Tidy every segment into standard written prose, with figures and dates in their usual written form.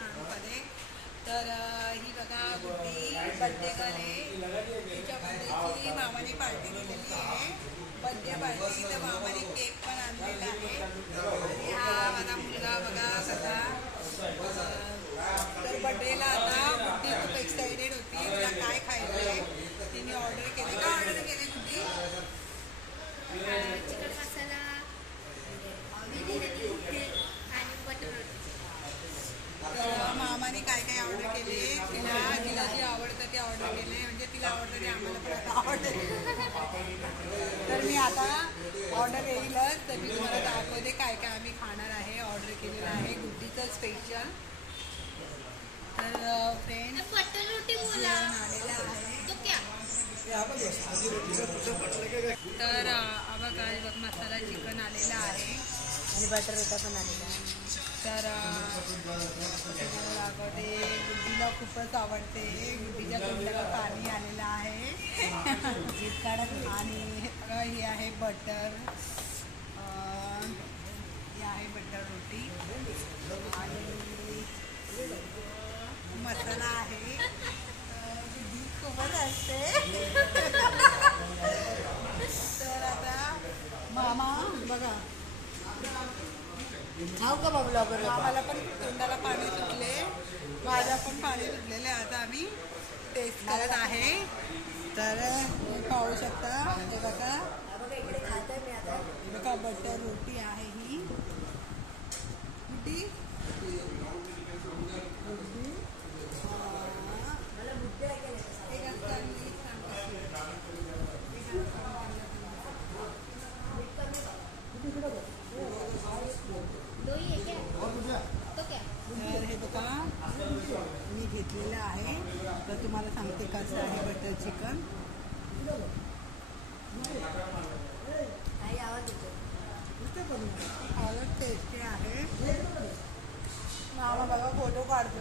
छानपणे. तर ही बघा गुड्डी बड्डे गर्ल आहे. तिच्या बड्डेची मामाने पार्टी दिलेली आहे, बड्डे पार्टी. तर मामाने केक पण आणलेला आहे. आणि हा माझा मुलगा बघा कसा. तर बड्डेला आता गुड्डी खूप एक्साइटेड होती, तिला काय खायचं आहे तिने ऑर्डर केले. काय ऑर्डर केले गुड्डी? चिकन मसाला आणि बटर रोटी. तर मामाने काय काय ऑर्डर केले, तिला जे आवडतं ते ऑर्डर केले. म्हणजे तिला आवडतं ते आम्हाला पण आता ऑर्डर. तर मी आता ऑर्डर येईलच, तर मी तुम्हाला दाखवते काय काय आम्ही खाणार आहे. ऑर्डर केलेलं आहे गुड्डीचं स्पेशल. तर फ्रेंड्स बटर रोटी बोला आलेला आहे. तो क्या? तर बघा बघ मसाला चिकन आलेला आहे आणि बटर रोटा पण आलेला आहे. तर दाखवते. गुड्डीला खूपच आवडते, गुड्डीच्या तोंडाला पाणी आलेलं आहे. आणि हे आहे बटर, हे आहे बटर रोटी आणि मसाला आहे. गुड्डी खूपच असते. तर आता मामा बघा खाऊ का बाबूला बरं? आम्हाला पण तोंडाला पाणी सुटले, माझ्या पण पाणी सुटलेले. आता आम्ही टेस्ट करत आहे. तर हे पाहू शकता. हे बघा, इकडे खात आहे मी आता. हे बघा बटर रोटी आहे ही गुड्डी. मला बुद्धी आहे का नाही? एक असतं मी दोही है क्या? तो क्या? तर हे बघा मी घेतलेलं आहे. तर तुम्हाला सांगते कसं आहे बटर चिकन. काही आवाज येतो. अलग टेस्टी आहे. मामा बघा फोटो काढतो.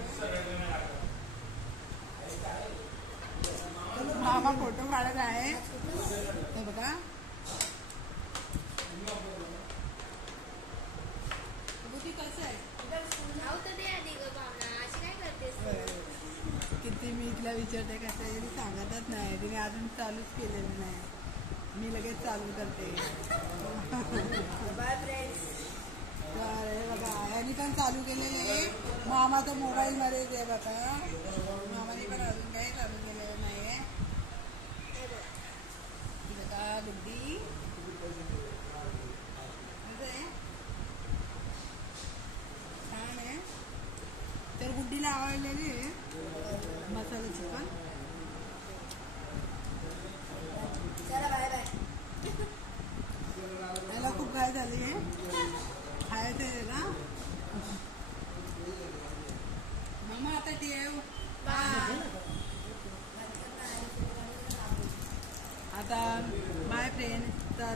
मामा फोटो काढत आहे. हे बघा बुद्धी कसं आहे. खाऊ तर दे आधी ग भावना, अशी काय करतेस? किती मी तिला विचारते कसं आहे, ती सांगतच नाही. तिने अजून चालूच केलेलं नाही. मी लगेच चालू करते. Bye friends. तर हे बघा यांनी पण चालू केलेलं आहे. मामाचा मोबाईलमध्येच आहे बघा. मामाने पण अजून काही चालू केलेलं नाही आहे. बघा गुड्डी कसं आहे, छान आहे. तर गुड्डीला आवडलेली आहे मसाला चिकन. चला बाय बाय. याला खूप घाई झाली आहे, खायचं आहे ना. मामा आता ठेव. आता बाय फ्रेंड. तर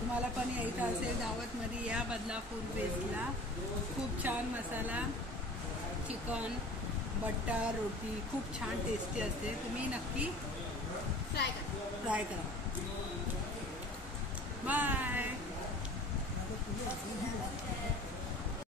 तुम्हाला पण यायचं असेल दावतमध्ये या बदलापूर बेसला. खूप छान मसाला चिकन बटर रोटी खूप छान टेस्टी असते. तुम्ही नक्की ट्राय करा. बाय.